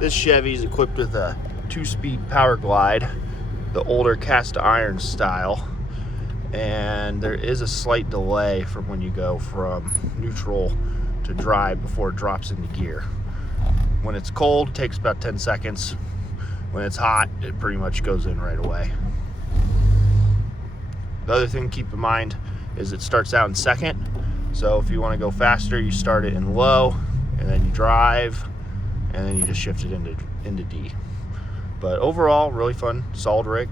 This Chevy is equipped with a 2-speed Powerglide, the older cast iron style, and there is a slight delay from when you go from neutral to drive before it drops into gear. When it's cold, it takes about 10 seconds. When it's hot, it pretty much goes in right away. The other thing to keep in mind is it starts out in second. So if you want to go faster, you start it in low, and then you drive, and then you just shift it into D. But overall, really fun, solid rig.